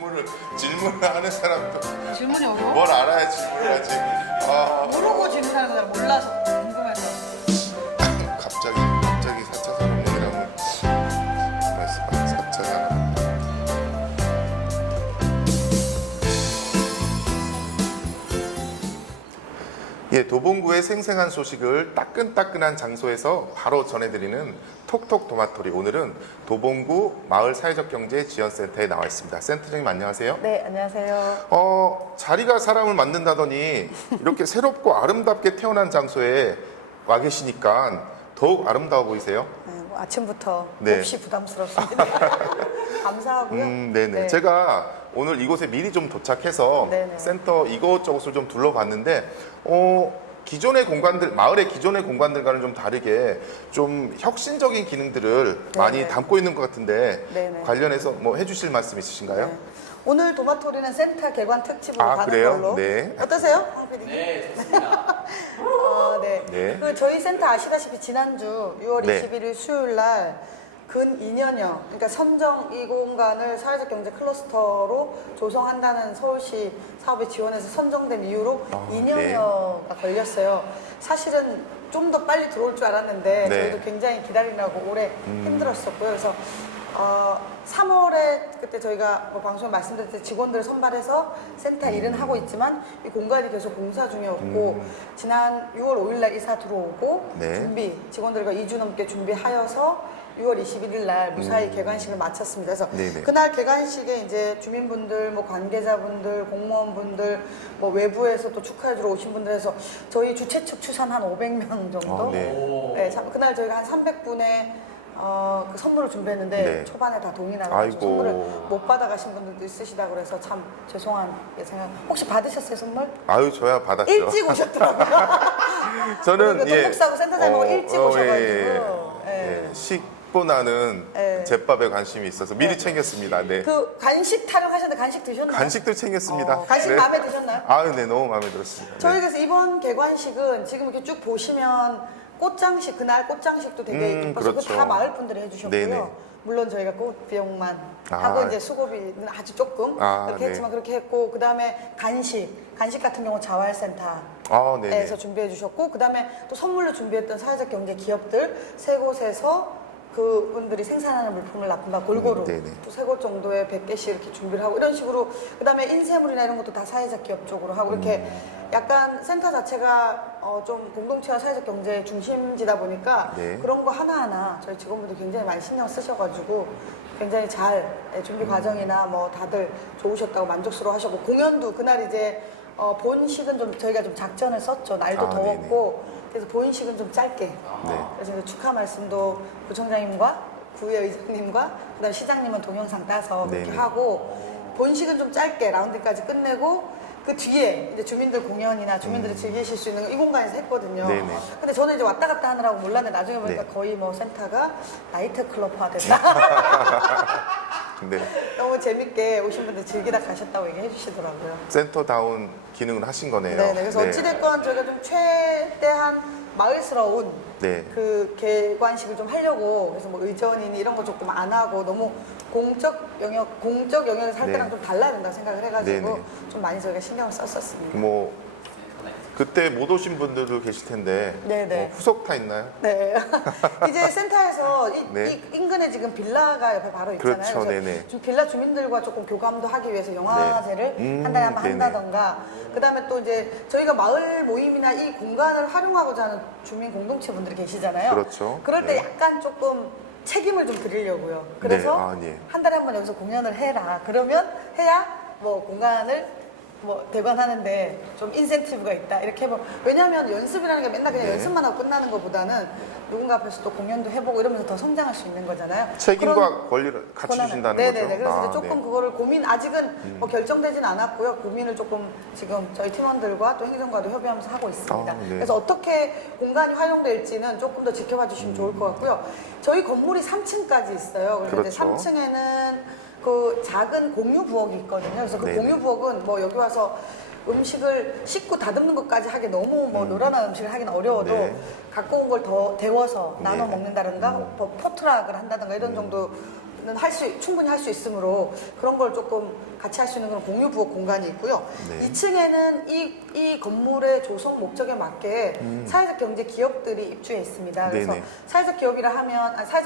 질문을 하는 사람도 질문이 어려워? 뭘 알아야 질문을 하지. 모르고 질문하는 거야. 몰라서 궁금해서. 갑자기 4차 산업혁명이라면 말씀 4차 산업. 예, 도봉구의 생생한 소식을 따끈따끈한 장소에서 바로 전해드리는 톡톡 도마토리. 오늘은 도봉구 마을사회적경제지원센터에 나와 있습니다. 센터장님 안녕하세요. 네, 안녕하세요. 자리가 사람을 만든다더니 이렇게 새롭고 아름답게 태어난 장소에 와 계시니까 더욱 아름다워 보이세요. 네, 뭐 아침부터 네. 몹시 부담스럽습니다. 감사하고요. 네네. 네. 제가 오늘 이곳에 미리 좀 도착해서 네네. 센터 이것저것을 좀 둘러봤는데, 기존의 공간들, 마을의 기존의 공간들과는 좀 다르게 좀 혁신적인 기능들을 많이 네네. 담고 있는 것 같은데, 네네. 관련해서 뭐 해주실 말씀 있으신가요? 네. 오늘 도마토리는 센터 개관 특집으로 아, 가는 그래요? 걸로. 네. 어떠세요? 황 PD? 네, 좋습니다. 네. 네. 그 저희 센터 아시다시피 지난주 6월 네. 21일 수요일 날 근 2년여, 그러니까 선정 이 공간을 사회적 경제 클러스터로 조성한다는 서울시 사업에 지원해서 선정된 이후로 아, 2년여가 걸렸어요. 사실은 좀 더 빨리 들어올 줄 알았는데 네. 저희도 굉장히 기다리느라고 오래 힘들었었고요. 그래서 3월에 그때 저희가 뭐 방송에 말씀드릴 때 직원들을 선발해서 센터 일은 하고 있지만 이 공간이 계속 공사 중이었고 지난 6월 5일 날 이사 들어오고 네. 직원들과 2주 넘게 준비하여서 6월 21일 날 무사히 개관식을 마쳤습니다. 그래서 네네. 그날 개관식에 이제 주민분들, 뭐 관계자분들, 공무원분들, 뭐 외부에서 또 축하해주러 오신 분들 해서 저희 주최 측 추산 한 500명 정도. 아, 네. 네, 그날 저희가 한 300분의 그 선물을 준비했는데 네. 초반에 다 동이 나가지고 아이고. 선물을 못 받아가신 분들도 있으시다 그래서 참 죄송한 게 생각. 혹시 받으셨어요 선물? 아유, 저야 받았죠. 일찍 오셨더라고요. 저는 동국사고 센터장하고 일찍 오셔가지고. 예, 식보다는 예. 제밥에 관심이 있어서 미리 챙겼습니다. 네. 그 간식 타령하셨는데 간식 드셨나요? 간식도 챙겼습니다. 간식 네. 마음에 드셨나요? 아유, 네, 너무 마음에 들었습니다. 저희 네. 그래서 이번 개관식은 지금 이렇게 쭉 보시면 꽃장식, 그날 꽃장식도 되게 이뻐서 그렇죠. 다 마을 분들이 해주셨고요. 네네. 물론 저희가 꽃 비용만 아. 하고 이제 수고비는 아주 조금 아, 그렇게 네. 했지만 그렇게 했고 그 다음에 간식 같은 경우 자활센터에서 아, 네네. 준비해 주셨고 그 다음에 또 선물로 준비했던 사회적 경제 기업들 세 곳에서 그분들이 생산하는 물품을 납품받고 골고루 네네. 또 세 곳 정도에 100개씩 이렇게 준비를 하고 이런 식으로 그 다음에 인쇄물이나 이런 것도 다 사회적 기업 쪽으로 하고 이렇게 약간 센터 자체가 좀 공동체와 사회적 경제 중심지다 보니까 네. 그런 거 하나하나 저희 직원분들 굉장히 많이 신경 쓰셔가지고 굉장히 잘 준비 과정이나 뭐 다들 좋으셨다고 만족스러워 하셨고 공연도 그날 이제 본식은 좀 저희가 좀 작전을 썼죠. 날도 아, 더웠고 그래서 본식은 좀 짧게 네. 그래서 이제 축하 말씀도 구청장님과 구의 의장님과 그다음 시장님은 동영상 따서 그렇게 네네. 하고 본식은 좀 짧게 라운드까지 끝내고 그 뒤에 이제 주민들 공연이나 주민들이 즐기실 수 있는 이 공간에서 했거든요. 네네. 근데 저는 이제 왔다 갔다 하느라고 몰랐는데 나중에 보니까 네. 거의 뭐 센터가 나이트 클럽화 됐다. 근데 너무 재밌게 오신 분들 즐기다 가셨다고 얘기해 주시더라고요. 센터다운 기능을 하신 거네요. 네네. 그래서 어찌됐건 저희가 좀 최대한 마을스러운 네. 그 개관식을 좀 하려고 그래서 뭐 의전이니 이런 거 조금 안 하고 너무 공적 영역에서 할 때랑 네. 좀 달라야 된다 생각을 해가지고 네네. 좀 많이 저희가 신경을 썼었습니다. 뭐 그때 못 오신 분들도 계실 텐데 네네. 뭐 후속 타 있나요? 네. 이제 센터에서 네. 이 인근에 지금 빌라가 옆에 바로 있잖아요. 그렇죠. 그래서 네네. 좀 빌라 주민들과 조금 교감도 하기 위해서 영화제를 네. 한 달에 한 번 네네. 한다던가 그다음에 또 이제 저희가 마을 모임이나 이 공간을 활용하고자 하는 주민 공동체 분들이 계시잖아요. 그렇죠. 그럴 때 네. 약간 조금 책임을 좀 드리려고요. 그래서 네. 아, 네. 한 달에 한 번 여기서 공연을 해라. 그러면 해야 뭐 공간을 뭐 대관하는데 좀 인센티브가 있다 이렇게 해보. 왜냐하면 연습이라는 게 맨날 그냥 네. 연습만 하고 끝나는 것보다는 누군가 앞에서 또 공연도 해보고 이러면서 더 성장할 수 있는 거잖아요. 책임과 그런 권리를 같이 권한을. 주신다는 네네네. 거죠. 그래서 이제 아, 조금 네. 그거를 아직은 뭐 결정되진 않았고요. 고민을 조금 지금 저희 팀원들과 또 행정과도 협의하면서 하고 있습니다. 아, 네. 그래서 어떻게 공간이 활용될지는 조금 더 지켜봐 주시면 좋을 것 같고요. 저희 건물이 3층까지 있어요. 그래서 이제 그렇죠. 3층에는 그 작은 공유 부엌이 있거든요. 그래서 그 네네. 공유 부엌은 뭐 여기 와서 음식을 씻고 다듬는 것까지 하기 너무 뭐 노란한 음식을 하기는 어려워도 네. 갖고 온 걸 더 데워서 나눠 네. 먹는다든가 뭐 포트락을 한다든가 이런 정도 충분히 할 수 있으므로 그런 걸 조금 같이 할 수 있는 그런 공유 부엌 공간이 있고요. 네. 2층에는 이 건물의 조성 목적에 맞게 사회적 경제 기업들이 입주해 있습니다. 그래서 네네. 사회적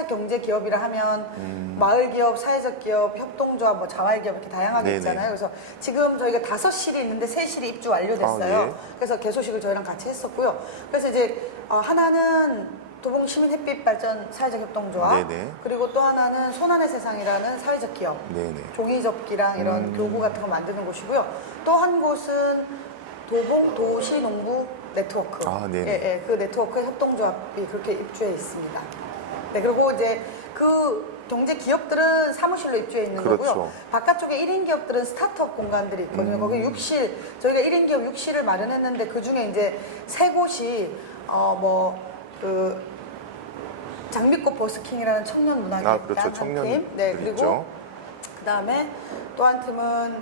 경제 기업이라 하면 마을 기업, 사회적 기업, 협동조합, 뭐 자활 기업 이렇게 다양하게 네네. 있잖아요. 그래서 지금 저희가 5실이 있는데 3실이 입주 완료됐어요. 아, 예. 그래서 개소식을 저희랑 같이 했었고요. 그래서 이제 하나는 도봉 시민 햇빛 발전 사회적 협동조합, 네네. 그리고 또 하나는 손안의 세상이라는 사회적 기업, 네네. 종이 접기랑 이런 교구 같은 거 만드는 곳이고요. 또 한 곳은 도봉 도시 농부 네트워크. 아, 네네. 예, 그 네트워크의 협동조합이 그렇게 입주해 있습니다. 네, 그리고 이제 그 경제 기업들은 사무실로 입주해 있는 그렇죠. 거고요. 바깥쪽에 1인 기업들은 스타트업 공간들이 있거든요. 거기 6실, 저희가 1인 기업 6실을 마련했는데 그 중에 이제 3곳이 장미꽃 버스킹이라는 청년 문화기관 아, 그렇죠. 한 청년 팀. 네, 그리고 있죠. 그다음에 또 한 팀은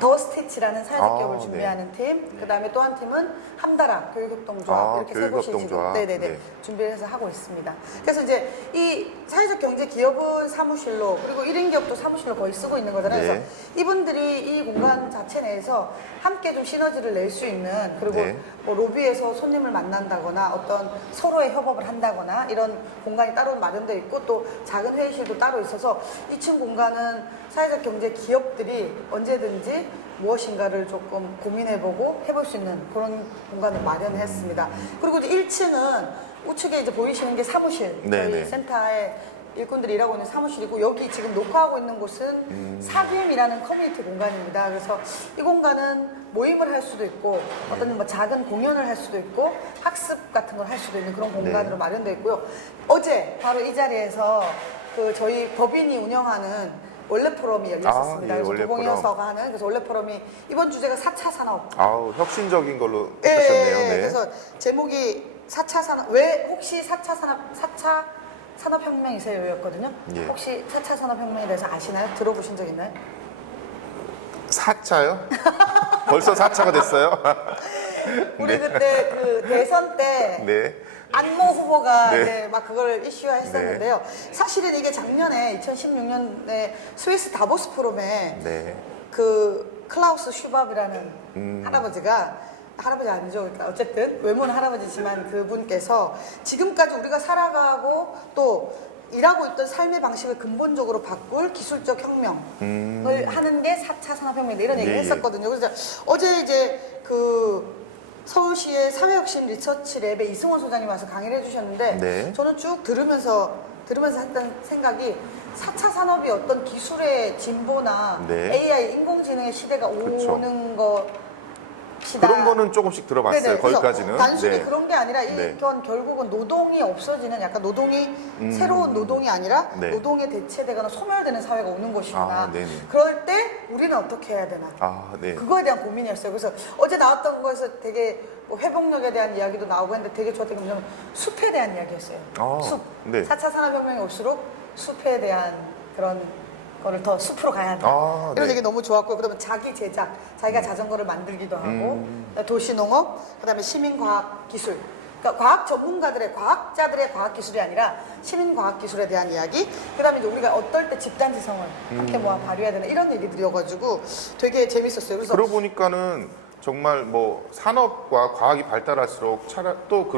더 스티치라는 사회적 기업을 아, 준비하는 팀. 그다음에 또 한 팀은 함다라 교육협동조합. 아, 이렇게 세 곳이 지금 교육협동조합. 네네네 네. 준비를 해서 하고 있습니다. 그래서 이제 이 사회적 경제 기업은 사무실로, 그리고 1인 기업도 사무실로 거의 쓰고 있는 거잖아요. 네. 그래서 이분들이 이 공간 자체 내에서 함께 좀 시너지를 낼 수 있는, 그리고 네. 뭐 로비에서 손님을 만난다거나 어떤 서로의 협업을 한다거나 이런 공간이 따로 마련되어 있고, 또 작은 회의실도 따로 있어서 2층 공간은 사회적 경제 기업들이 언제든지 무엇인가를 조금 고민해보고 해볼 수 있는 그런 공간을 마련했습니다. 그리고 이제 1층은 우측에 이제 보이시는 게 사무실, 네네. 저희 센터에 일꾼들이 일하고 있는 사무실이고, 여기 지금 녹화하고 있는 곳은 사귐이라는 커뮤니티 공간입니다. 그래서 이 공간은 모임을 할 수도 있고, 어떤 뭐 작은 공연을 할 수도 있고, 학습 같은 걸 할 수도 있는 그런 공간으로 네. 마련되어 있고요. 어제 바로 이 자리에서 저희 법인이 운영하는 원래 포럼이 열렸었습니다. 아, 예, 그래서 원래 도봉이어서가 하는, 그래서 원래 포럼이 이번 주제가 4차 산업. 아우, 혁신적인 걸로 예, 하셨네요. 네. 그래서 제목이 4차 산업, 왜 혹시 4차 산업혁명이세요? 였거든요. 예. 혹시 4차 산업혁명에 대해서 아시나요? 들어보신 적 있나요? 4차요? 벌써 4차가 됐어요? 우리 그때 그 대선 때 네. 안모 후보가 네. 이제 막 그걸 이슈화 했었는데요. 사실은 이게 작년에 2016년에 스위스 다보스 포럼에 네. 그 클라우스 슈밥이라는 할아버지 아니죠. 그러니까 어쨌든 외모는 할아버지지만 그분께서 지금까지 우리가 살아가고 또 일하고 있던 삶의 방식을 근본적으로 바꿀 기술적 혁명을 하는 게 4차 산업혁명이다, 이런 얘기를 예, 예. 했었거든요. 그래서 어제 이제 서울시의 사회혁신 리서치 랩에 이승원 소장님 와서 강의를 해주셨는데, 네. 저는 쭉 들으면서 했던 생각이 4차 산업이 어떤 기술의 진보나 네. AI, 인공지능의 시대가 그쵸. 오는 것이다. 그런 거는 조금씩 들어봤어요. 네네. 그래서 거기까지는. 단순히 네. 그런 게 아니라 네. 이건 결국은 노동이 없어지는, 약간 새로운 노동이 아니라 네. 노동에 대체되거나 소멸되는 사회가 오는 것이구나. 아, 네네. 그럴 때 우리는 어떻게 해야 되나. 아, 네. 그거에 대한 고민이었어요. 그래서 어제 나왔던 거에서 되게 뭐 회복력에 대한 이야기도 나오고 했는데, 되게 저한테 뭐냐면 숲에 대한 이야기였어요. 아, 숲. 네. 4차 산업혁명이 올수록 숲에 대한 그런 거를 더 숲으로 가야 한다. 아, 이런 네. 얘기 너무 좋았고요. 그다음에 자기 제작, 자기가 자전거를 만들기도 하고, 도시농업, 그다음에 시민과학기술. 그러니까 과학 전문가들의, 과학자들의 과학기술이 아니라 시민과학기술에 대한 이야기. 그다음에 이제 우리가 어떨 때 집단지성을 함께 모아 발휘해야 되나, 이런 얘기들이어가지고 되게 재밌었어요. 그래서 그러고 보니까는 정말 뭐 산업과 과학이 발달할수록 또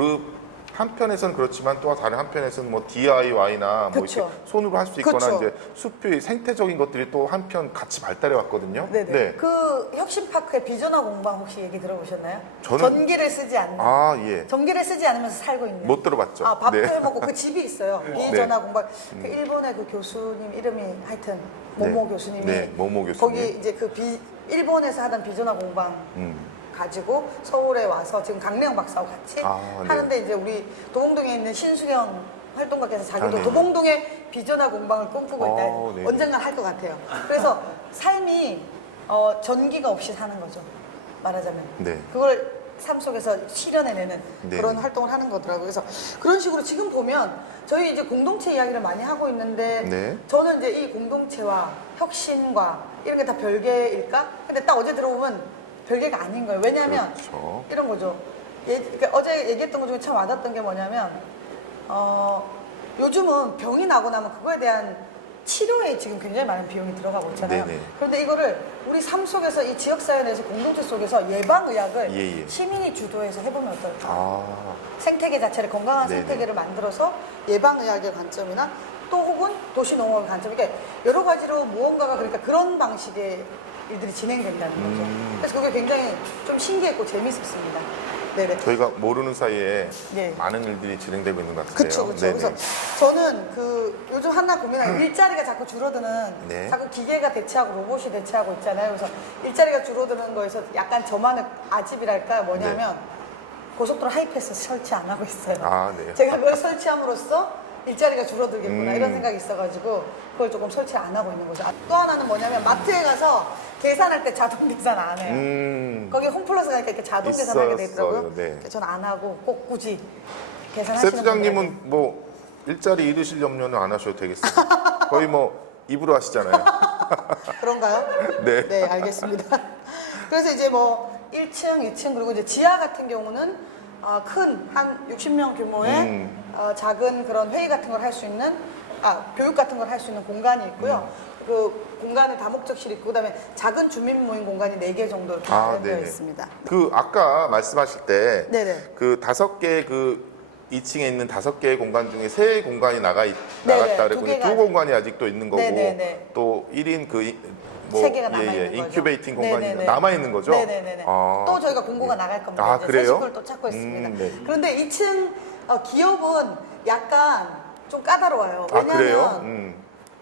한편에서는 그렇지만 또 다른 한편에서는 뭐 DIY나 뭐 그쵸. 이렇게 손으로 할 수 있거나 그쵸. 이제 숲의 생태적인 것들이 또 한편 같이 발달해 왔거든요. 네네. 네. 그 혁신파크의 비전화 공방 혹시 얘기 들어보셨나요? 저는- 전기를 쓰지 않는. 아, 예. 전기를 쓰지 않으면서 살고 있는. 못 들어봤죠. 밥도 네. 해먹고 그 집이 있어요. 비전화 공방. 그 일본의 그 교수님 이름이 하여튼 모모 네. 교수님이. 네, 모모 교수님. 거기 이제 일본에서 하던 비전화 공방 가지고 서울에 와서 지금 강래영 박사하고 같이 아, 네. 하는데, 이제 우리 도봉동에 있는 신수경 활동가께서 자기도 네. 도봉동에 비전화 공방을 꿈꾸고 있다. 네. 언젠간 할 것 같아요. 그래서 삶이 전기가 없이 사는 거죠. 말하자면. 네. 그걸 삶 속에서 실현해내는 네. 그런 활동을 하는 거더라고요. 그래서 그런 식으로 지금 보면 저희 이제 공동체 이야기를 많이 하고 있는데, 네. 저는 이제 이 공동체와 혁신과 이런 게 다 별개일까? 근데 딱 어제 들어보면 별개가 아닌 거예요. 왜냐하면 그렇죠. 이런 거죠. 그러니까 어제 얘기했던 것 중에 참 와닿았던 게 뭐냐면 요즘은 병이 나고 나면 그거에 대한 치료에 지금 굉장히 많은 비용이 들어가고 있잖아요. 네네. 그런데 이거를 우리 삶 속에서 이 지역사회 내에서 공동체 속에서 예방의학을 예. 시민이 주도해서 해보면 어떨까? 아, 생태계 자체를 건강한 네네. 생태계를 만들어서 예방의학의 관점이나 또 혹은 도시농업의 관점, 이렇게 여러 가지로 무언가가 그러니까 그런 방식의 일들이 진행된다는 거죠. 그래서 그게 굉장히 좀 신기했고 재밌었습니다. 네네. 저희가 모르는 사이에 예. 많은 일들이 진행되고 있는 것 같아요. 그렇죠, 그렇죠. 그래서 저는 그 요즘 하나 고민하는 일자리가 자꾸 줄어드는 네. 자꾸 기계가 대체하고 로봇이 대체하고 있잖아요. 그래서 일자리가 줄어드는 거에서 약간 저만의 아집이랄까 뭐냐면 고속도로 하이패스 설치 안 하고 있어요. 아, 네. 제가 그걸 설치함으로써 일자리가 줄어들겠구나 이런 생각이 있어가지고 그걸 조금 설치 안 하고 있는 거죠. 또 하나는 뭐냐면 마트에 가서 계산할 때 자동 계산 안 해요. 거기 홈플러스 가니까 이렇게 자동 계산하게 돼 있더라고요. 네. 전 안 하고 꼭 굳이 계산하시는 세트장님은 뭐 일자리 잃으실 염려는 안 하셔도 되겠습니다. 거의 뭐 입으로 하시잖아요. 그런가요? 네. 네, 알겠습니다. 그래서 이제 뭐 1층, 2층 그리고 이제 지하 같은 경우는 큰 한 60명 규모의 작은 그런 회의 같은 걸 할 수 있는 교육 같은 걸 할 수 있는 공간이 있고요. 그 공간에 다목적실이 있고 그다음에 작은 주민 모임 공간이 4개 정도 이렇게 마련되어 네네. 있습니다. 그 아까 말씀하실 때 네네. 그 5개 그 2층에 있는 5개의 공간 중에 3 공간이 네네, 나갔다 두 그랬고 개가 2 공간이 아직도 있는 거고 네네네. 또 1인 세 개가 남아있는 거죠. 인큐베이팅 공간이 네네네. 남아 있는 거죠? 네네네. 아, 또 저희가 공고가 나갈 겁니다. 아, 이제 그래요? 새 식구를 또 찾고 있습니다. 네. 그런데 2층 기업은 약간 좀 까다로워요. 아, 왜냐하면 그래요?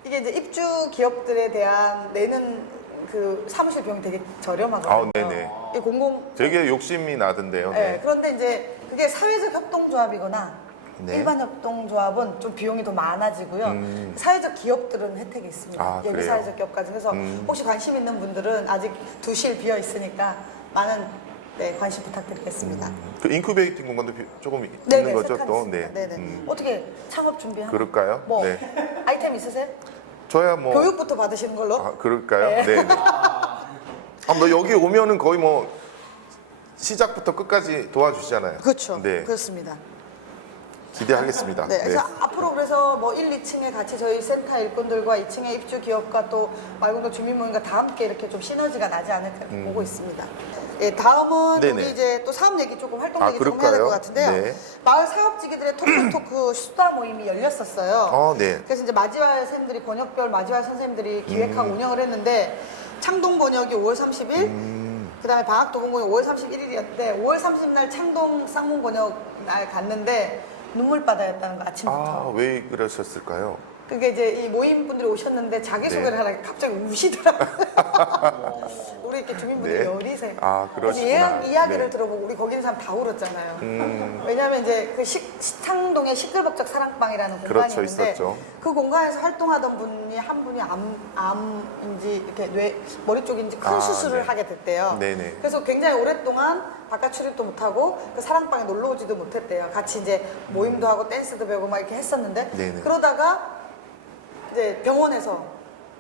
이게 이제 입주 기업들에 대한 내는 그 사무실 비용이 되게 저렴하거든요. 아, 네네. 이 공공 되게 욕심이 나던데요. 네. 네. 그런데 이제 그게 사회적 협동조합이거나 네. 일반 협동조합은 좀 비용이 더 많아지고요. 사회적 기업들은 혜택이 있습니다. 아, 여기 그래요? 사회적 기업까지. 그래서 혹시 관심 있는 분들은 아직 2실 비어 있으니까 많은 관심 부탁드리겠습니다. 그 인큐베이팅 공간도 조금 네네, 있는 거죠, 색깔 또? 있습니다. 네네. 어떻게 창업 준비하나? 그럴까요? 뭐 네. 아이템 있으세요? 저야 뭐 교육부터 받으시는 걸로? 아, 그럴까요? 네. 네. 너 여기 오면은 거의 뭐 시작부터 끝까지 도와주시잖아요. 그렇죠. 네. 그렇습니다. 기대하겠습니다. 네, 그래서 앞으로 그래서 뭐 1, 2층에 같이 저희 센터 일꾼들과 2층에 입주 기업과 또 말공동 주민 모임과 다 함께 이렇게 좀 시너지가 나지 않을까 보고 있습니다. 예, 다음은 네네. 우리 이제 또 사업 얘기 조금 활동 아, 얘기 조금 해야 될 그럴까요? 것 같은데요. 네. 마을 사업지기들의 토크 수다 모임이 열렸었어요. 네. 그래서 이제 마지왈 선생님들이 권역별 마지왈 선생님들이 기획하고 운영을 했는데 창동 권역이 5월 30일, 그다음에 방학도봉권이 5월 31일이었는데 5월 30일 창동 쌍문 권역 날 갔는데 눈물바다였다는 거 아침부터. 아, 왜 그러셨을까요? 그게 이제 이 모임분들이 오셨는데 자기소개를 네. 하다가 갑자기 우시더라고요. 우리 이렇게 주민분들이 네. 열이세요. 아, 그래서 그러시구나. 이야기를 네. 들어보고 우리 거기 있는 사람 다 울었잖아요. 왜냐하면 이제 그 창동의 시끌벅적 사랑방이라는 공간이 그렇죠, 있는데 있었죠. 그 공간에서 활동하던 분이 한 분이 암인지 이렇게 머리 쪽인지 큰 아, 수술을 네. 하게 됐대요. 네네. 그래서 굉장히 오랫동안 바깥 출입도 못하고 그 사랑방에 놀러 오지도 못했대요. 같이 이제 모임도 하고 댄스도 배우고 막 이렇게 했었는데 네네. 그러다가 이제 병원에서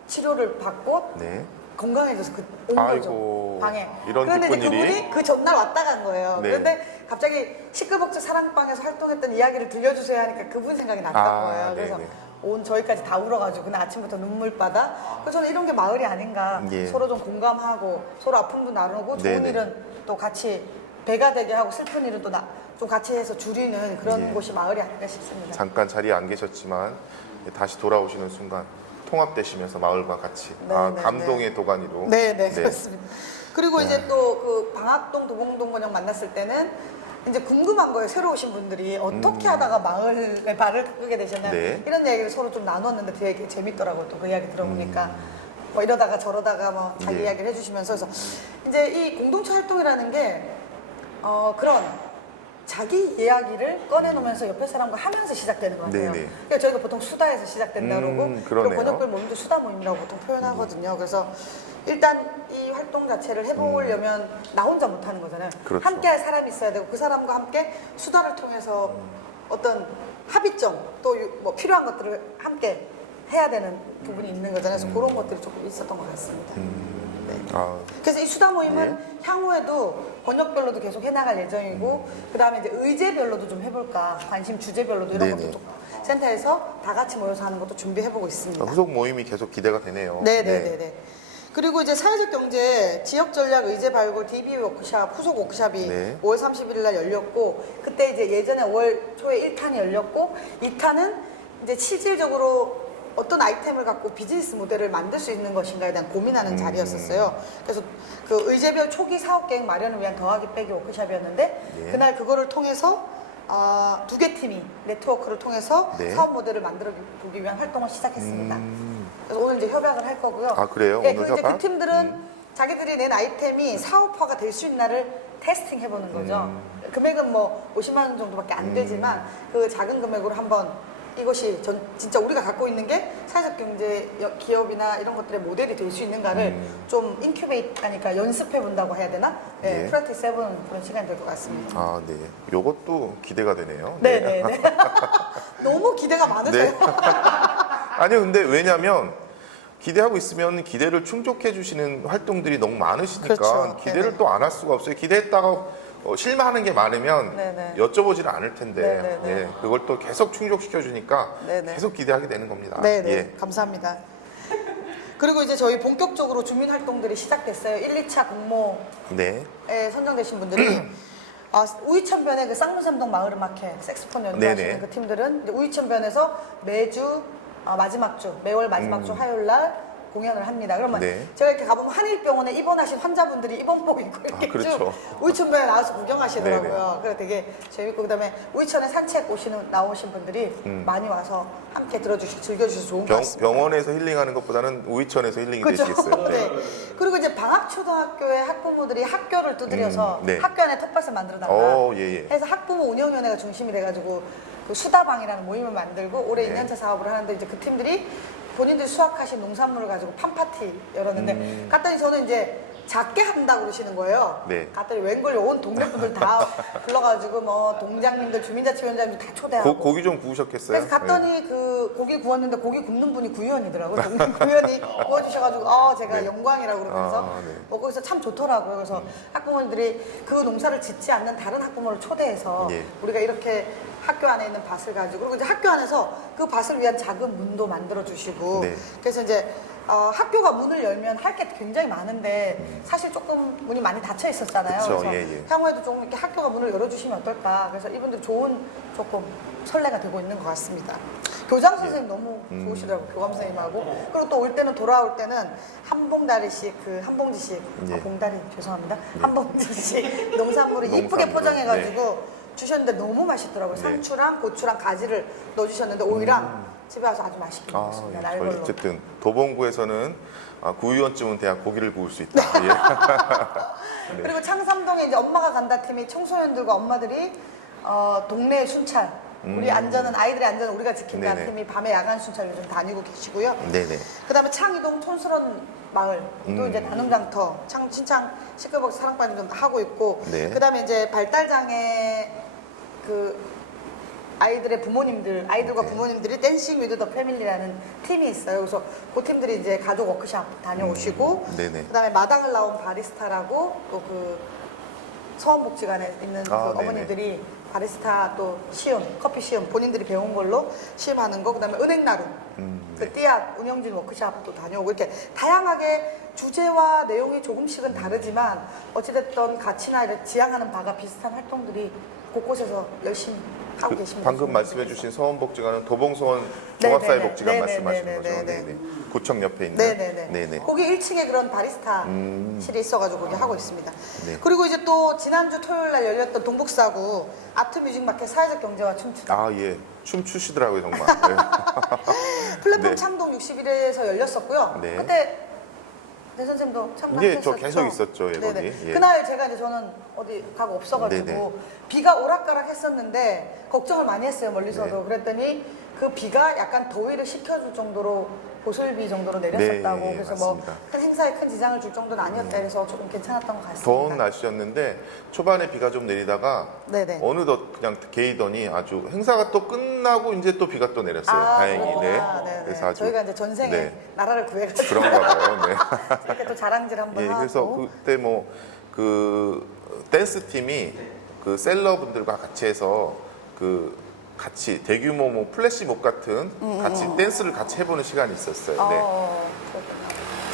치료를 받고 네. 건강해져서 온 아이고, 거죠. 방에. 이런 그런데 이제 기쁜 일이? 그분이 그 전날 왔다 간 거예요. 네. 그런데 갑자기 시끌벅적 사랑방에서 활동했던 이야기를 들려주세요 하니까 그분 생각이 났던 아, 거예요. 그래서 네네. 온 저희까지 다 울어가지고 그날 아침부터 눈물바다. 그래서 저는 이런 게 마을이 아닌가. 예. 서로 좀 공감하고 서로 아픔도 나누고 좋은 네네. 일은 또 같이 배가 되게 하고 슬픈 일은 또 좀 같이 해서 줄이는 그런 예. 곳이 마을이 아닌가 싶습니다. 잠깐 자리에 안 계셨지만 다시 돌아오시는 순간 통합되시면서 마을과 같이 네, 네, 감동의 도가니로 네, 그렇습니다. 그리고 이제 또 그 방학동 도봉동 권역 만났을 때는 이제 궁금한 거예요. 새로 오신 분들이 어떻게 하다가 마을에 발을 끄게 되셨나요? 네. 이런 얘기를 서로 좀 나눴는데 되게 재밌더라고요. 또 그 이야기 들어보니까 뭐 이러다가 저러다가 뭐 자기 예. 이야기를 해주시면서 그래서 이제 이 공동체 활동이라는 게 그런 자기 이야기를 꺼내놓으면서 옆에 사람과 하면서 시작되는 거 같아요. 네네. 그러니까 저희가 보통 수다에서 시작된다 그러고 그러네요. 그리고 권역별 모임도 수다 모임이라고 보통 표현하거든요. 그래서 일단 이 활동 자체를 해보려면 나 혼자 못하는 거잖아요. 그렇죠. 함께 할 사람이 있어야 되고 그 사람과 함께 수다를 통해서 어떤 합의점 또 뭐 필요한 것들을 함께 해야 되는 부분이 있는 거잖아요. 그래서 그런 것들이 조금 있었던 것 같습니다. 네. 아, 그래서 이 수다 모임은 네. 향후에도 권역별로도 계속 해나갈 예정이고 그 다음에 이제 의제별로도 좀 해볼까 관심 주제별로도 이런 네네. 것도 좀 센터에서 다 같이 모여서 하는 것도 준비해보고 있습니다. 후속 모임이 계속 기대가 되네요. 네네네네. 그리고 이제 사회적 경제 지역 전략 의제 발굴 DB 워크샵 후속 워크샵이 네. 5월 30일 날 열렸고, 그때 이제 예전에 5월 초에 1탄이 열렸고 2탄은 이제 실질적으로 어떤 아이템을 갖고 비즈니스 모델을 만들 수 있는 것인가에 대한 고민하는 자리였었어요. 그래서 그 의제별 초기 사업 계획 마련을 위한 더하기 빼기 워크샵이었는데 네. 그날 그거를 통해서 두 개 팀이 네트워크를 통해서 네. 사업 모델을 만들어 보기 위한 활동을 시작했습니다. 그래서 오늘 이제 협약을 할 거고요. 아, 그래요? 네, 오늘 그리고 이제 협약? 그 팀들은 자기들이 낸 아이템이 사업화가 될 수 있나를 테스팅 해보는 거죠. 금액은 뭐 50만 원 정도밖에 안 되지만 그 작은 금액으로 한번 이것이 진짜 우리가 갖고 있는 게 사회적 경제 기업이나 이런 것들의 모델이 될 수 있는가를 좀 인큐베이트 하니까 연습해 본다고 해야 되나? 네, 예. 프랙티스 해보는 그런 시간이 될 것 같습니다. 아, 네. 요것도 기대가 되네요. 네네네. 너무 기대가 많으세요. 네. 아니요, 근데 왜냐면 기대하고 있으면 기대를 충족해 주시는 활동들이 너무 많으시니까 그렇죠. 기대를 네네. 또 안 할 수가 없어요. 기대했다가 실망하는 게 많으면 네네. 여쭤보지는 않을 텐데 네네네. 예, 그걸 또 계속 충족시켜 주니까 네네. 계속 기대하게 되는 겁니다. 네네. 예. 감사합니다. 그리고 이제 저희 본격적으로 주민 활동들이 시작됐어요. 1, 2차 공모에 네. 선정되신 분들이 우이천변의 그 쌍문삼동 마을음악회 색소폰 연주하시는 네네. 그 팀들은 이제 우이천변에서 매주 마지막 주, 매월 마지막 주 화요일 날 공연을 합니다. 그러면 네. 제가 이렇게 가보면 한일병원에 입원하신 환자분들이 입원복 입고 이렇게 그렇죠. 쭉 우이천변에 나와서 구경하시더라고요. 네네. 그래서 되게 재밌고, 그다음에 우이천에 산책 나오신 분들이 많이 와서 함께 즐겨주셔서 좋은 것 같습니다. 병원에서 힐링하는 것보다는 우이천에서 힐링이 그죠? 되시겠어요. 네. 그리고 이제 방학초등학교의 학부모들이 학교를 두드려서 네. 학교 안에 텃밭을 만들어달라 예, 예. 해서 학부모 운영위원회가 중심이 돼가지고 그 수다방이라는 모임을 만들고 올해 네. 2년차 사업을 하는데, 이제 그 팀들이 본인들이 수확하신 농산물을 가지고 팜파티 열었는데 갔더니 저는 이제 작게 한다고 그러시는 거예요. 네. 갔더니 웬걸 온 동네 분들 다 불러가지고 뭐 동장님들, 주민자치위원장님 다 초대하고 고기 좀 구우셨겠어요? 그래서 갔더니 그 고기 구웠는데 고기 굽는 분이 구의원이더라고요. 동네 구의원이 구워주셔가지고 제가 네. 영광이라고 그러면서 네. 거기서 참 좋더라고요. 그래서 학부모님들이 그 농사를 짓지 않는 다른 학부모를 초대해서 예. 우리가 이렇게 학교 안에 있는 밭을 가지고, 그리고 이제 학교 안에서 그 밭을 위한 작은 문도 만들어 주시고 네. 그래서 이제 학교가 문을 열면 할 게 굉장히 많은데 사실 조금 문이 많이 닫혀 있었잖아요. 그쵸, 그래서 예, 예. 향후에도 좀 이렇게 학교가 문을 열어주시면 어떨까. 그래서 이분들 좋은 조금 선례가 되고 있는 것 같습니다. 교장 선생님 너무 좋으시더라고요. 교감 선생님하고. 그리고 또 올 때는, 돌아올 때는 한봉다리씩, 한봉지씩, 예. 봉다리 죄송합니다. 한봉지씩 농산물을 이쁘게 농산물을, 포장해가지고 주셨는데 너무 맛있더라고요. 네. 상추랑 고추랑 가지를 넣어주셨는데 오이랑 집에 와서 아주 맛있게 아, 먹었습니다. 예. 날걸로. 저희 어쨌든 도봉구에서는 구의원쯤은 돼야 고기를 구울 수 있다. 예. 네. 그리고 창삼동에 이제 엄마가 간다 팀이 청소년들과 엄마들이 동네 순찰, 우리 안전은, 아이들의 안전은 우리가 지킨다는 네네. 팀이 밤에 야간 순찰 요즘 다니고 계시고요. 네네. 그다음에 창이동 촌스런 마을 또 이제 나눔장터 신창 시끌벅 사랑방이 좀 하고 있고, 네. 그다음에 이제 발달장애 그 아이들의 부모님들, 아이들과 네. 부모님들이 댄싱 위드 더 패밀리라는 팀이 있어요. 그래서 그 팀들이 이제 가족 워크샵 다녀오시고, 네네. 그다음에 마당을 나온 바리스타라고 또 그 서원복지관에 있는 그 네네. 어머니들이 바리스타 또 시음, 커피 시음 본인들이 배운 걸로 시음하는 거, 그다음에 은행나루, 그 네. 띠앗 운영진 워크샵도 다녀오고, 이렇게 다양하게 주제와 내용이 조금씩은 다르지만 어찌됐든 가치나 이렇게 지향하는 바가 비슷한 활동들이 곳곳에서 열심히 하고 계십니다. 방금 말씀해주신 서원복지관은 도봉서원 네네네. 종합사회복지관 네네네. 말씀하시는 거죠? 네네네. 네네. 구청 옆에 있는. 네네네. 네네. 거기 1층에 그런 바리스타실이 있어가지고 거기 하고 있습니다. 네. 그리고 이제 또 지난주 토요일 날 열렸던 동북사구 아트 뮤직 마켓 사회적 경제와 춤추다. 아, 예. 춤추시더라고요, 정말. 네. 플랫폼 네. 창동 61회에서 열렸었고요. 네. 그때 내 선생님도 참가하셨죠? 예, 저 계속 있었죠, 예, 네네. 거기. 예. 그날 제가 이제 저는 어디 가고 없어가지고 네네. 비가 오락가락 했었는데 걱정을 많이 했어요, 멀리서도. 네. 그랬더니 그 비가 약간 더위를 식혀줄 정도로 보슬비 정도로 내렸었다고. 네, 그래서 맞습니다. 뭐 큰 행사에 큰 지장을 줄 정도는 아니었다 그래서 조금 괜찮았던 것 같습니다. 더운 날씨였는데 초반에 비가 좀 내리다가 네네. 어느덧 그냥 개이더니 아주 행사가 또 끝나고 이제 또 비가 또 내렸어요. 다행히. 그렇구나. 네. 네네. 그래서 아주 저희가 이제 전생에 네. 나라를 구해가지고 그런가 봐요. 네. 이렇게 또 자랑질 한번 예, 하고. 그래서 그때 뭐 그 댄스 팀이 그 셀러분들과 같이 해서 그 같이 대규모 뭐 플래시몹 같은 같이 댄스를 같이 해보는 시간이 있었어요. 네. 그렇구나.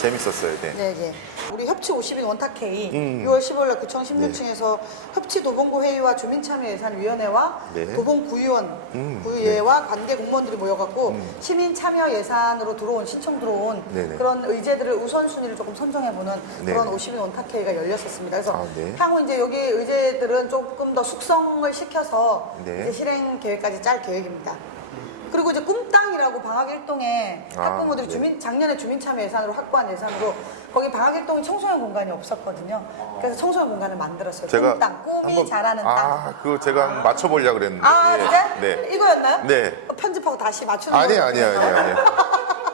재밌었어요. 네. 네, 네. 우리 협치 50인 원탁회의 6월 6월 15일 날 구청 16층에서 협치 도봉구 회의와 주민참여예산위원회와 네. 도봉구의원 구의회와 관계 공무원들이 모여갖고 시민 참여 예산으로 신청 들어온 네네. 그런 의제들을 우선순위를 조금 선정해보는 네네. 그런 50인 원탁회의가 열렸었습니다. 그래서 아, 네. 향후 이제 여기 의제들은 조금 더 숙성을 시켜서 네. 이제 실행 계획까지 짤 계획입니다. 그리고 이제 꿈땅이라고 방학일동에 학부모들이 네. 작년에 주민참여 예산으로 확보한 예산으로 거기 방학일동이 청소년 공간이 없었거든요. 그래서 청소년 공간을 만들었어요. 제가 꿈땅, 꿈이 한번- 자라는 땅. 그거 제가 한번 맞춰보려고 그랬는데. 아, 예. 진짜? 네. 이거였나요? 네. 편집하고 다시 맞추는 아니에요, 거예요? 아니에요.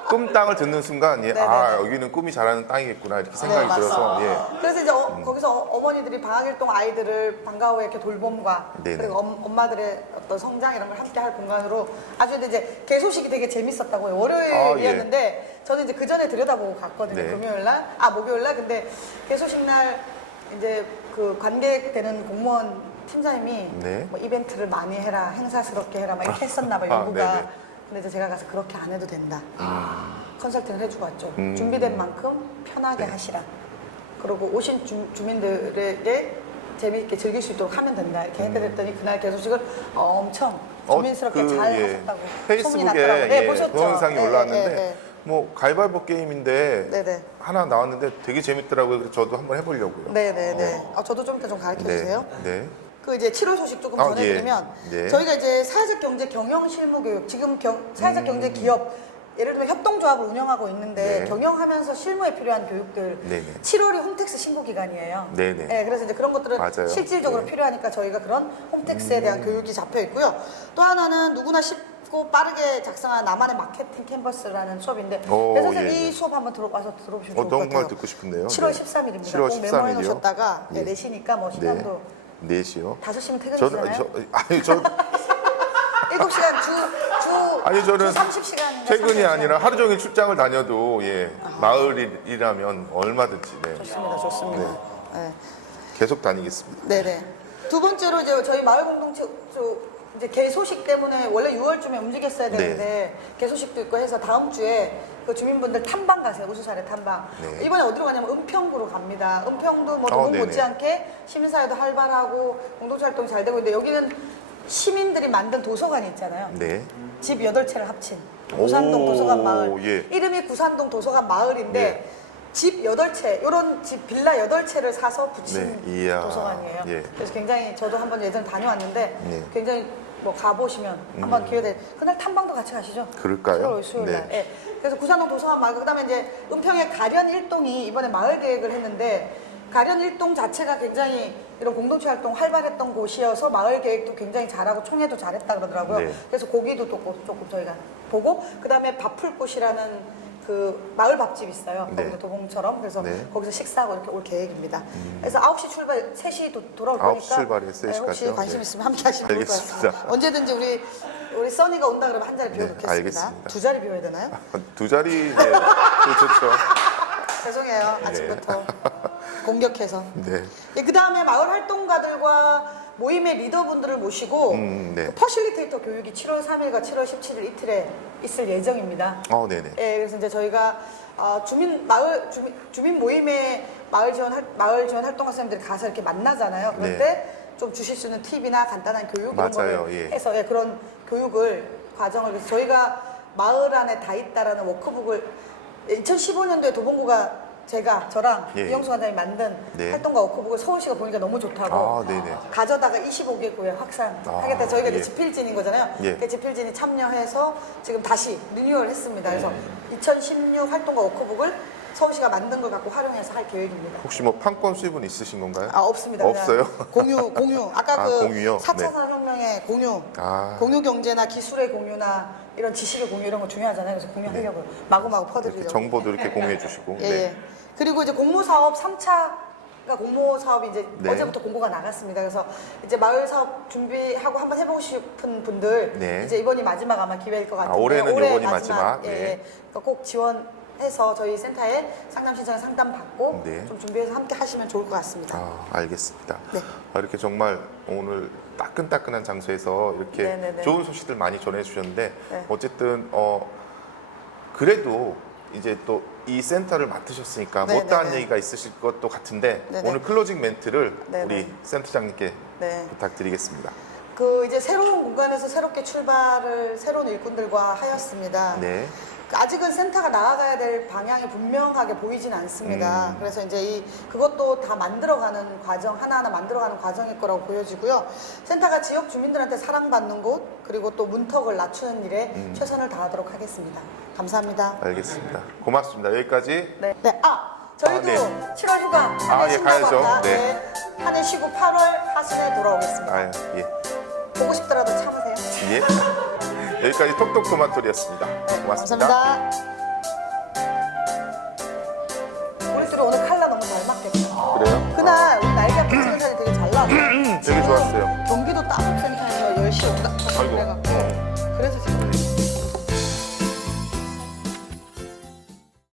꿈땅을 듣는 순간, 예, 네네네. 여기는 꿈이 자라는 땅이겠구나, 이렇게 생각이 네, 들어서, 예. 그래서 이제 거기서 어머니들이 방학일동 아이들을 방과 후에 이렇게 돌봄과 네네. 그리고 엄마들의 어떤 성장 이런 걸 함께 할 공간으로 아주 근데 이제 개소식이 되게 재밌었다고요. 월요일이었는데 저는 이제 그 전에 들여다보고 갔거든요. 네. 목요일날. 근데 개소식 날 이제 그 관계되는 공무원 팀장님이 네. 뭐 이벤트를 많이 해라, 행사스럽게 해라, 막 이렇게 했었나 봐요, 연구가. 네네. 근데 이제 제가 가서 그렇게 안 해도 된다. 컨설팅을 해주고 왔죠. 음. 준비된 만큼 편하게 네. 하시라. 그리고 오신 주민들에게 재미있게 즐길 수 있도록 하면 된다. 이렇게 해드렸더니 그날 개소식을 엄청 주민스럽게 잘 하셨다고 소문이 났더라고요. 페이스북에 네, 예, 보셨죠? 동영상이 네, 올라왔는데, 네, 네. 뭐, 가위바위보 게임인데, 네네. 하나 나왔는데 되게 재밌더라고요. 그래서 저도 한번 해보려고요. 네네네. 저도 좀 이따 좀 가르쳐 주세요. 네. 그 이제 7월 소식 조금 아, 전해드리면 예. 네. 저희가 이제 사회적 경제 경영 실무 교육 지금 사회적 경제 기업 예를 들면 협동조합을 운영하고 있는데 네. 경영하면서 실무에 필요한 교육들 네네. 7월이 홈택스 신고 기간이에요. 네네. 네, 그래서 이제 그런 것들은 맞아요. 실질적으로 네. 필요하니까 저희가 그런 홈택스에 대한 교육이 잡혀 있고요. 또 하나는 누구나 쉽고 빠르게 작성한 나만의 마케팅 캔버스라는 수업인데 오, 배 선생님 예, 예. 이 수업 한번 들어보시면 좋을 것 같아요. 정말 듣고 싶은데요. 7월 네. 13일입니다. 7월 꼭 메모해 13일이요? 놓으셨다가 예. 내시니까 뭐 시간도 4시요? 5시면 저는, 퇴근이잖아요. 7시간 주 저는 30시간 퇴근이 아니라 하루 종일 출장을 다녀도, 예, 마을이라면 얼마든지, 네. 좋습니다. 네. 계속 다니겠습니다. 네네. 두 번째로 이제 저희 마을 공동체 이제 개소식 때문에 원래 6월쯤에 움직였어야 되는데 네. 개소식도 있고 해서 다음 주에 그 주민분들 탐방 가세요. 우수사례 탐방. 네. 이번에 어디로 가냐면 은평구로 갑니다. 은평도 뭐 도봉 네네. 못지않게 시민사회도 활발하고 공동체 활동이 잘 되고 있는데 여기는 시민들이 만든 도서관이 있잖아요. 네. 집 8채를 합친 구산동 오, 도서관 마을. 예. 이름이 구산동 도서관 마을인데 네. 집 8채, 이런 집 빌라 8채를 사서 붙인 네, 이야, 도서관이에요. 예. 그래서 굉장히 저도 한번 예전에 다녀왔는데 네. 굉장히 뭐 가보시면 한번 기회돼. 그날 탐방도 같이 가시죠. 그럴까요? 7월 수요일 날. 네. 예. 그래서 구산동 도서관 마을, 그다음에 이제 은평의 가련 1동이 이번에 마을 계획을 했는데 가련 1동 자체가 굉장히 이런 공동체 활동 활발했던 곳이어서 마을 계획도 굉장히 잘하고 총회도 잘했다 그러더라고요. 네. 그래서 거기도 또 조금 저희가 보고 그다음에 밥풀꽃이라는 그 마을 밥집 있어요. 네. 거기서 도봉처럼. 그래서 네. 거기서 식사하고 이렇게 올 계획입니다. 그래서 9시 출발, 3시 돌아올 9시 거니까 출발이에요, 3시 혹시 까지요? 관심 네. 있으면 함께 하시면 좋을 것 알겠습니다. 같아요. 언제든지 우리 써니가 온다 그러면 한 자리 비워놓겠습니다. 알겠습니다. 2자리 비워야 되나요? 2자리, 네. 좋죠. 죄송해요. 아침부터 공격해서. 네. 예, 그 다음에 마을 활동가들과 모임의 리더분들을 모시고 네. 그 퍼실리테이터 교육이 7월 3일과 7월 17일 이틀에 있을 예정입니다. 네네. 예, 그래서 이제 저희가 주민 모임에 마을 지원 활동가 선생님들이 가서 이렇게 만나잖아요. 그럴 네. 때 좀 주실 수 있는 팁이나 간단한 교육 이런 맞아요, 거를 예. 해서 그런 교육을 과정을 그래서 저희가 마을 안에 다 있다라는 워크북을 2015년도에 도봉구가 저랑 예. 이영수 관장이 만든 네. 활동가 워크북을 서울시가 보니까 너무 좋다고 네네. 가져다가 25개구에 확산하겠다. 저희가 이제 예. 집필진인 거잖아요. 예. 그 집필진이 참여해서 지금 다시 리뉴얼 했습니다. 그래서 2016 활동가 워크북을 서울시가 만든 걸 갖고 활용해서 할 계획입니다. 혹시 뭐 판권 수입은 있으신 건가요? 없습니다. 그냥 없어요? 공유. 아까 그 공유요? 4차 네. 산업혁명의 공유. 아. 공유 경제나 기술의 공유나 이런 지식의 공유 이런 거 중요하잖아요. 그래서 공유하려고 마구마구 이렇게 퍼드리려고. 정보도 이렇게 공유해 주시고. 예, 예. 그리고 이제 공모사업 3차가 공모사업이 이제 네. 어제부터 공고가 나갔습니다. 그래서 이제 마을 사업 준비하고 한번 해보고 싶은 분들 네. 이제 이번이 마지막 아마 기회일 것 같은데 올해는 올해 요번이 마지막. 예, 네. 예. 그러니까 꼭 지원 해서 저희 센터에 상담 신청에 상담 받고 네. 좀 준비해서 함께 하시면 좋을 것 같습니다. 알겠습니다. 네. 이렇게 정말 오늘 따끈따끈한 장소에서 이렇게 네네네. 좋은 소식들 많이 전해주셨는데 네. 어쨌든 그래도 이제 또 이 센터를 맡으셨으니까 네네네. 못다한 얘기가 있으실 것도 같은데 네네. 오늘 클로징 멘트를 네네. 우리 센터장님께 네. 부탁드리겠습니다. 이제 새로운 공간에서 새롭게 출발을 새로운 일꾼들과 하였습니다. 네. 아직은 센터가 나아가야 될 방향이 분명하게 보이진 않습니다. 그래서 이제 그것도 다 만들어가는 과정, 하나하나 만들어가는 과정일 거라고 보여지고요. 센터가 지역 주민들한테 사랑받는 곳, 그리고 또 문턱을 낮추는 일에 최선을 다하도록 하겠습니다. 감사합니다. 알겠습니다. 고맙습니다. 여기까지. 네. 저희도 네. 7월 휴가 한해 예, 쉰다고 가야죠. 합니다. 네. 한해 쉬고 8월 하순에 돌아오겠습니다. 예. 보고 싶더라도 참으세요. 예. 여기까지 톡톡 토마토리였습니다. 고맙습니다. 감사합니다. 우리 둘이 오늘 칼라 너무 잘 맞겠다. 그래요? 그날 우리 날개 아픈 찍은 사진 되게 잘 나왔어. 되게 좋았어요. 경기도 따북센터에서 10시에 오다. 아이고.